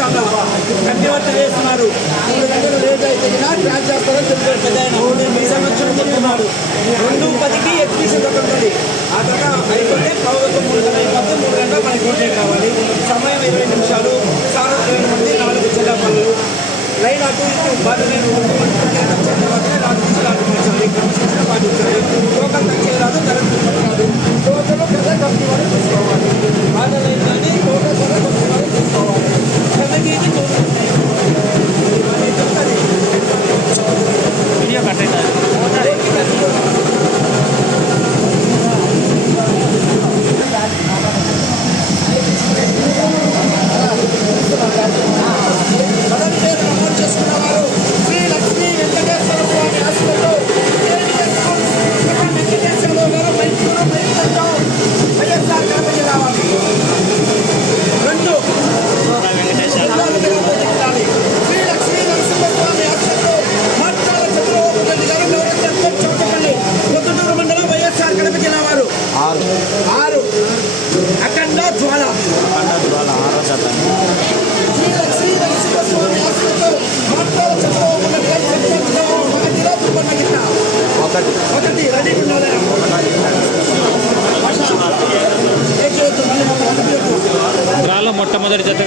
ఖచ్చితంగా కంటివర్త వేస్తున్నారు. మూడు గంటలు లేట్ అయితే ట్రాక్ చేస్తారని చెప్పారు పెద్ద ఆయన మీ సంవత్సరం చెప్తున్నాడు రెండు పదికి ఎగ్జిబిషన్ ఉంటుంది ఆ తర్వాత అయిపోతే మూడు గంటల అయిపోతే మూడు గంటలు మనకి రోడ్లే కావాలి. సమయం ఇరవై నిమిషాలు. సారం ఇరవై మంది నాలుగు జిల్లా పనులు. లైన్ అటు ఇటు బాధ్యత నాలుగు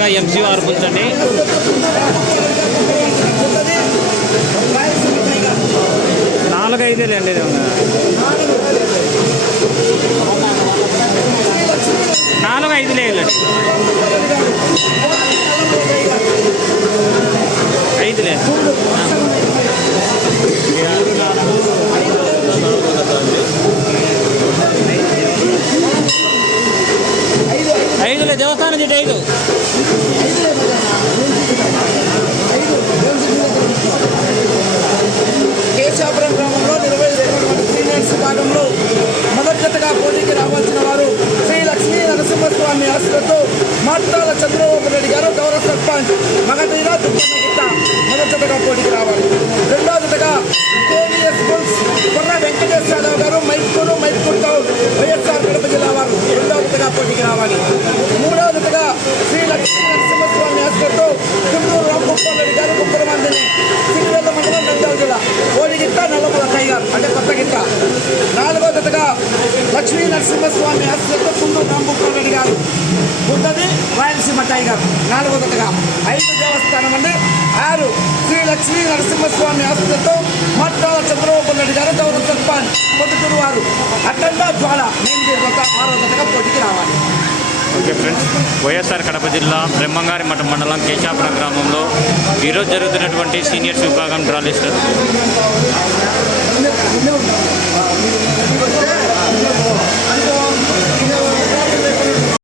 మొట్టమొదటి జతగా ఎంసీ పుంచండి నాలుగు ఐదేలే అండి ఇది ఉన్న. నాలుగు ఐదులే. ఐదులే దేవస్థానం చెట్టు ఐదు కేశాపురం గ్రామంలో నిర్వహిస్తున్నటువంటి సీనియర్స్ విభాగంలో మొదటి జతగా పోటీకి రావాల్సిన వారు శ్రీ లక్ష్మీ నరసింహస్వామి ఆశ్రతో మాట్లాడ చంద్రబాబు నాయుడు గారు గౌరవ సర్పంచ్ మగధీరా దుప్పన్న గిట్ట పోటీకి రావాలి. రెండో జతగా KVS schools Korra Venkateswara Rao garu Maipuru Maipur town YSR Kadapa జిల్లా వారు రెండో జతగా పోటీకి రావాలి. మూడో జతగా శ్రీ లక్ష్మీ నరసింహస్వామి ఆశ్రతో గుంటూరు రామగోపాల్ రెడ్డి గారు ముగ్గురు మందిని సిరివెల్ల మండలం నంద్యాల జిల్లా ఓడి నల్లమల టైగర్ అంటే కొత్త గిట్ట. నాలుగో జతగా లక్ష్మీ నరసింహస్వామి ఆశ్రతో గుంటూరు రామగోపాల్ రాయలసీమ టైగర్ నాలుగో జతగా ఐదు దేవస్థానం అండి ఆరు శ్రీ లక్ష్మీ నరసింహస్వామి ఆశ్రతో మట్టాల చంద్రబాబు నాయుడు గారు గౌరవ సర్పంచ్ పొద్దుటూరు వారు. అఖండ జ్వాల మెయిన్ జత ఆరో జతగా పోటీకి రావాలి. ఓకే ఫ్రెండ్స్ వైఎస్ఆర్ కడప జిల్లా బ్రహ్మంగారి మఠం మండలం కేశాపురం గ్రామంలో ఈరోజు జరుగుతున్నటువంటి సీనియర్స్ విభాగం డ్రా లిస్ట్.